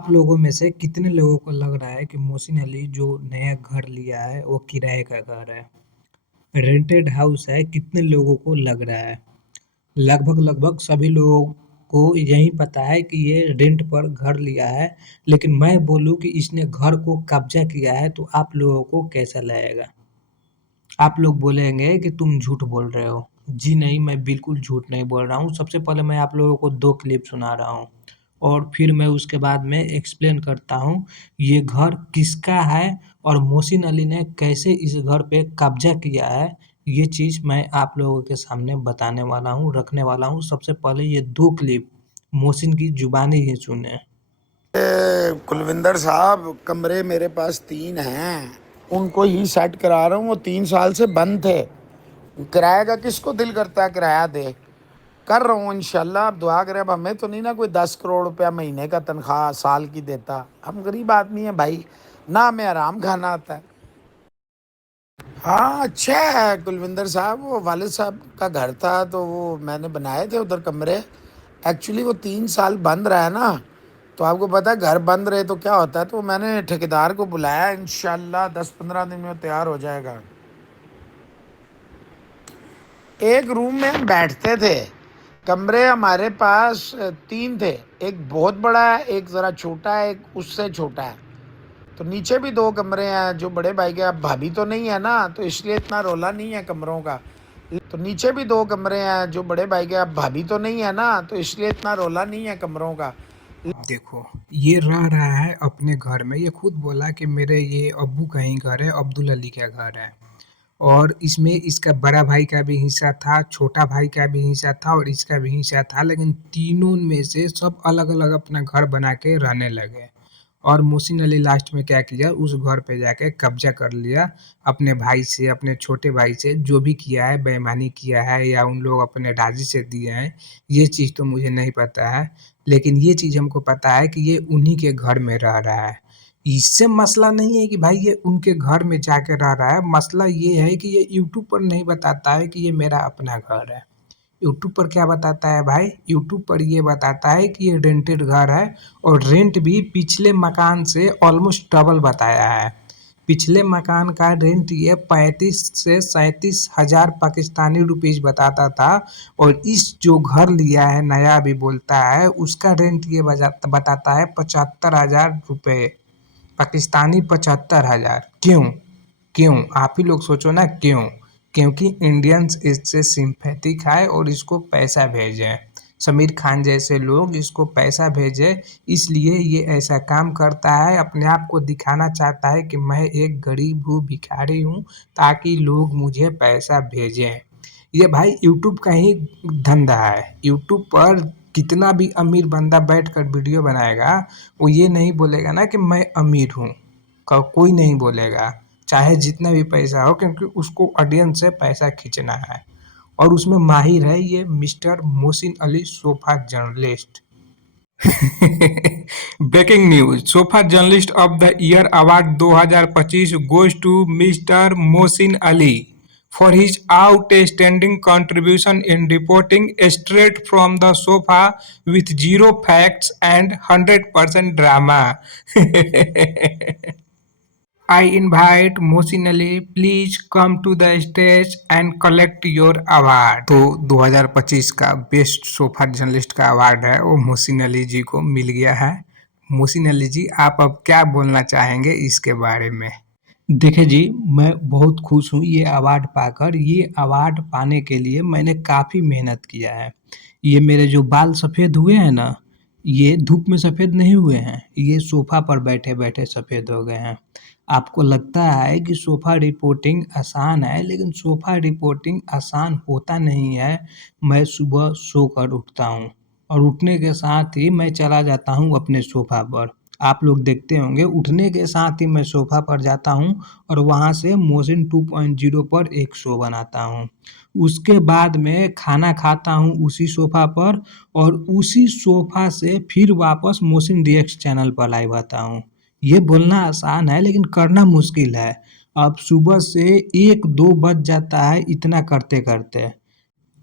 आप लोगों में से कितने लोगों को लग रहा है कि मोहसिन अली जो नया घर लिया है वो किराए का घर है? रेंटेड हाउस है? कितने लोगों को लग रहा है? लगभग लगभग सभी लोगों को यही पता है कि ये रेंट पर घर लिया है। लेकिन मैं बोलूं कि इसने घर को कब्जा किया है तो आप लोगों को कैसा लगेगा? आप लोग बोलेंगे कि तुम झूठ बोल रहे हो। जी नहीं, मैं बिल्कुल झूठ नहीं बोल रहा हूँ। सबसे पहले मैं आप लोगों को दो क्लिप सुना रहा हूँ और फिर मैं उसके बाद में एक्सप्लेन करता हूँ ये घर किसका है और मोहसिन अली ने कैसे इस घर पे कब्जा किया है। ये चीज़ मैं आप लोगों के सामने बताने वाला हूँ, रखने वाला हूँ। सबसे पहले ये दो क्लिप मोहसिन की जुबानी ही सुने। कुलविंदर साहब, कमरे मेरे पास 3 हैं, उनको ही सेट करा रहा हूँ। वो 3 साल से बंद थे। किराए का किसको दिल करता है किराया दे। कर रहा हूँ इंशाल्लाह। आप दुआ करें। अब हमें तो नहीं ना कोई 10 करोड़ रुपया महीने का तनख्वाह साल की देता। हम गरीब आदमी हैं भाई, ना हमें आराम खाना आता है। हाँ, अच्छा है कुलविंदर साहब। वो वालिद साहब का घर था तो वो मैंने बनाए थे उधर कमरे। एक्चुअली वो 3 साल बंद रहा है ना, तो आपको पता है घर बंद रहे तो क्या होता है। तो मैंने ठेकेदार को बुलाया, इंशाल्लाह 10-15 दिन में वो तैयार हो जाएगा। एक रूम में हम बैठते थे। कमरे हमारे पास 3 थे। एक बहुत बड़ा है, एक ज़रा छोटा है, एक उससे छोटा है। तो नीचे भी 2 कमरे हैं जो बड़े भाई के। अब भाभी तो नहीं है ना, तो इसलिए इतना रोला नहीं है कमरों का। तो नीचे भी 2 कमरे हैं जो बड़े भाई के। अब भाभी तो नहीं है ना, तो इसलिए इतना रोला नहीं है कमरों का। देखो, ये रह रहा है अपने घर में। ये खुद बोला कि मेरे ये अब्बू का ही घर है, अब्दुल अली का घर है। और इसमें इसका बड़ा भाई का भी हिस्सा था, छोटा भाई का भी हिस्सा था और इसका भी हिस्सा था। लेकिन तीनों में से सब अलग अलग अपना घर बना के रहने लगे। और मोहसिन अली लास्ट में क्या किया, उस घर पे जाके कब्जा कर लिया। अपने भाई से, अपने छोटे भाई से जो भी किया है, बेईमानी किया है या उन लोग अपने राजी से दिए हैं, ये चीज़ तो मुझे नहीं पता है। लेकिन ये चीज़ हमको पता है कि ये उन्हीं के घर में रह रहा है। इससे मसला नहीं है कि भाई ये उनके घर में जाके रह रहा है। मसला ये है कि ये यूट्यूब पर नहीं बताता है कि ये मेरा अपना घर है। यूट्यूब पर क्या बताता है भाई? यूट्यूब पर ये बताता है कि ये रेंटेड घर है और रेंट भी पिछले मकान से ऑलमोस्ट डबल बताया है। पिछले मकान का रेंट ये 35 से 37 हज़ार पाकिस्तानी रुपीज़ बताता था और इस जो घर लिया है नया अभी बोलता है, उसका रेंट ये बताता है 75 हज़ार रुपये पाकिस्तानी। 75 हज़ार। क्यों? क्यों? आप ही लोग सोचो ना क्यों? क्योंकि इंडियंस इससे सिंपैथिक है और इसको पैसा भेजें। समीर खान जैसे लोग इसको पैसा भेजें, इसलिए ये ऐसा काम करता है। अपने आप को दिखाना चाहता है कि मैं एक गरीब हूँ, भिखारी हूँ, ताकि लोग मुझे पैसा भेजें। ये भाई यूट्यूब का ही धंधा है। यूट्यूब पर कितना भी अमीर बंदा बैठकर वीडियो बनाएगा, वो ये नहीं बोलेगा ना कि मैं अमीर हूँ। कोई नहीं बोलेगा, चाहे जितना भी पैसा हो, क्योंकि उसको ऑडियंस से पैसा खींचना है। और उसमें माहिर है ये mister Mohsin Ali, sofa journalist. Breaking news, sofa journalist of the year award 2025 goes to mister Mohsin Ali for his outstanding contribution in reporting straight from the sofa with zero facts and 100% drama. I invite Mohsin Ali, please come to the stage and collect your award। तो 2025 का best sofa journalist का award है वो मोहसिन अली जी को मिल गया है। मोहसिन अली जी, आप अब क्या बोलना चाहेंगे इसके बारे में? देखिए जी, मैं बहुत खुश हूँ ये अवार्ड पाकर। ये अवार्ड पाने के लिए मैंने काफ़ी मेहनत किया है। ये मेरे जो बाल सफ़ेद हुए हैं ना, ये धूप में सफ़ेद नहीं हुए हैं, ये सोफ़ा पर बैठे-बैठे सफ़ेद हो गए हैं। आपको लगता है कि सोफ़ा रिपोर्टिंग आसान है, लेकिन सोफ़ा रिपोर्टिंग आसान होता नहीं है। मैं सुबह सोकर उठता हूँ और उठने के साथ ही मैं चला जाता हूँ अपने सोफ़ा पर। आप लोग देखते होंगे, उठने के साथ ही मैं सोफ़ा पर जाता हूँ और वहाँ से मोशन 2.0 पर एक शो बनाता हूँ। उसके बाद में खाना खाता हूँ उसी सोफ़ा पर और उसी सोफ़ा से फिर वापस मोशन रिएक्ट चैनल पर लाइव आता हूँ। ये बोलना आसान है लेकिन करना मुश्किल है। अब सुबह से 1-2 बज जाता है इतना करते-करते।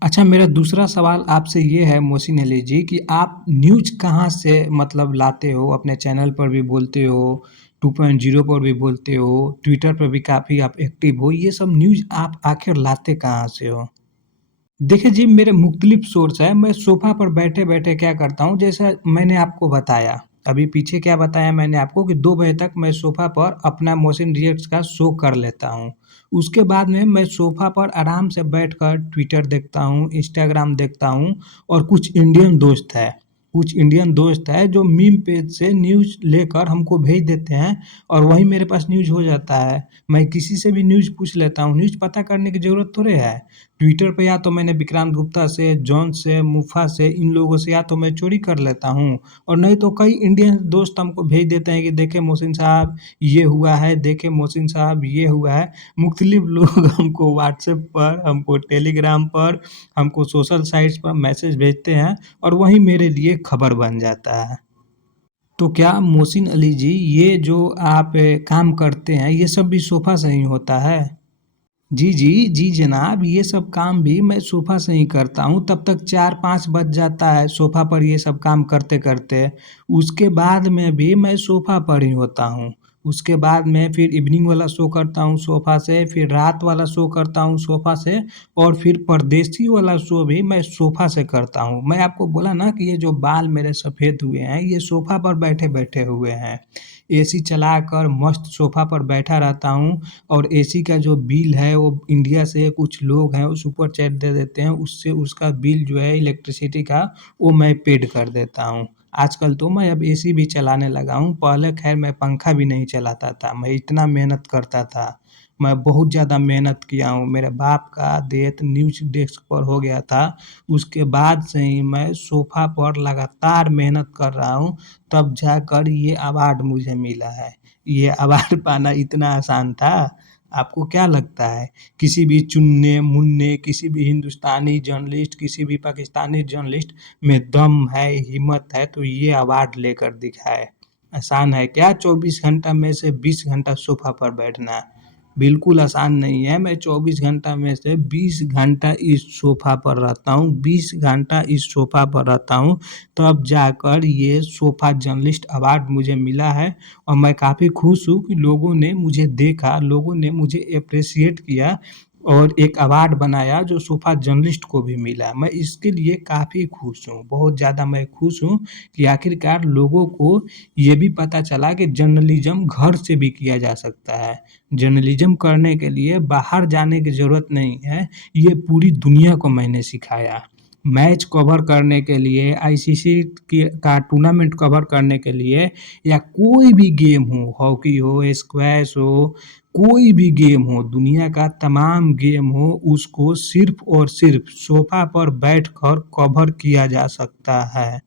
अच्छा, मेरा दूसरा सवाल आपसे ये है मोहसिन अली जी कि आप न्यूज़ कहाँ से मतलब लाते हो? अपने चैनल पर भी बोलते हो, 2.0 पर भी बोलते हो, ट्विटर पर भी काफ़ी आप एक्टिव हो, ये सब न्यूज़ आप आखिर लाते कहाँ से हो? देखिए जी, मेरे मुख्तलिफ सोर्स हैं। मैं सोफ़ा पर बैठे-बैठे क्या करता हूँ, जैसा मैंने आपको बताया, अभी पीछे क्या बताया मैंने आपको कि 2 बजे तक मैं सोफ़ा पर अपना मोहसिन रिएक्ट्स का शो कर लेता हूँ। उसके बाद में मैं सोफ़ा पर आराम से बैठकर ट्विटर देखता हूँ, इंस्टाग्राम देखता हूँ और कुछ इंडियन दोस्त है जो मीम पेज से न्यूज़ लेकर हमको भेज देते हैं और वही मेरे पास न्यूज़ हो जाता है। मैं किसी से भी न्यूज़ पूछ लेता हूँ, न्यूज़ पता करने की ज़रूरत थोड़े है। ट्विटर पे या तो मैंने विक्रांत गुप्ता से, जॉन से, मुफ़ा से, इन लोगों से या तो मैं चोरी कर लेता हूँ और नहीं तो कई इंडियन दोस्त हमको भेज देते हैं कि देखें मोहसिन साहब ये हुआ है, देखें मोहसिन साहब ये हुआ है। मुख्तलिफ लोग हमको व्हाट्सएप पर, हमको टेलीग्राम पर, हमको सोशल साइट्स पर मैसेज भेजते हैं और वही मेरे लिए खबर बन जाता है। तो क्या मोहसिन अली जी ये जो आप काम करते हैं ये सब भी सोफ़ा से ही होता है? जी, जी। जी, जनाब, ये सब काम भी मैं सोफ़ा से ही करता हूँ, तब तक 4-5 बज जाता है सोफ़ा पर ये सब काम करते-करते। उसके बाद में भी मैं सोफ़ा पर ही होता हूँ। उसके बाद में फिर इवनिंग वाला शो करता हूँ सोफ़ा से, फिर रात वाला शो करता हूँ सोफ़ा से और फिर परदेसी वाला शो भी मैं सोफ़ा से करता हूँ। मैं आपको बोला ना कि ये जो बाल मेरे सफ़ेद हुए हैं, ये सोफ़ा पर बैठे-बैठे हुए हैं। एसी चलाकर मस्त सोफ़ा पर बैठा रहता हूँ और एसी का जो बिल है वो इंडिया से कुछ लोग हैं वो सुपर चैट दे देते हैं, उससे उसका बिल जो है इलेक्ट्रिसिटी का वो मैं पेड कर देता हूँ। आजकल तो मैं अब एसी भी चलाने लगा हूँ, पहले खैर मैं पंखा भी नहीं चलाता था, मैं इतना मेहनत करता था। मैं बहुत ज़्यादा मेहनत किया हूँ, मेरे बाप का डेथ न्यूज़ डेस्क पर हो गया था, उसके बाद से ही मैं सोफ़ा पर लगातार मेहनत कर रहा हूँ, तब जाकर ये अवार्ड मुझे मिला है। ये अवार्ड पाना इतना आसान था? आपको क्या लगता है? किसी भी चुनने-मुनने, किसी भी हिंदुस्तानी जर्नलिस्ट, किसी भी पाकिस्तानी जर्नलिस्ट में दम है, हिम्मत है तो ये अवार्ड लेकर दिखाए। आसान है क्या 24 घंटा में से 20 घंटा सोफ़ा पर बैठना? बिल्कुल आसान नहीं है। मैं 24 घंटा में से 20 घंटा इस सोफ़ा पर रहता हूँ, 20 घंटा इस सोफ़ा पर रहता हूँ, तब जाकर ये सोफ़ा जर्नलिस्ट अवार्ड मुझे मिला है और मैं काफ़ी खुश हूँ कि लोगों ने मुझे देखा, लोगों ने मुझे एप्रिशिएट किया और एक अवार्ड बनाया जो सोफ़ा जर्नलिस्ट को भी मिला। मैं इसके लिए काफ़ी खुश हूँ, बहुत ज़्यादा मैं खुश हूँ कि आखिरकार लोगों को ये भी पता चला कि जर्नलिज़्म घर से भी किया जा सकता है। जर्नलिज़्म करने के लिए बाहर जाने की ज़रूरत नहीं है, ये पूरी दुनिया को मैंने सिखाया। मैच कवर करने के लिए, आईसीसी के का टूर्नामेंट कवर करने के लिए या कोई भी गेम हो, हॉकी हो, स्क्वैश हो, कोई भी गेम हो, दुनिया का तमाम गेम हो, उसको सिर्फ़ और सिर्फ़ सोफ़ा पर बैठकर कवर किया जा सकता है।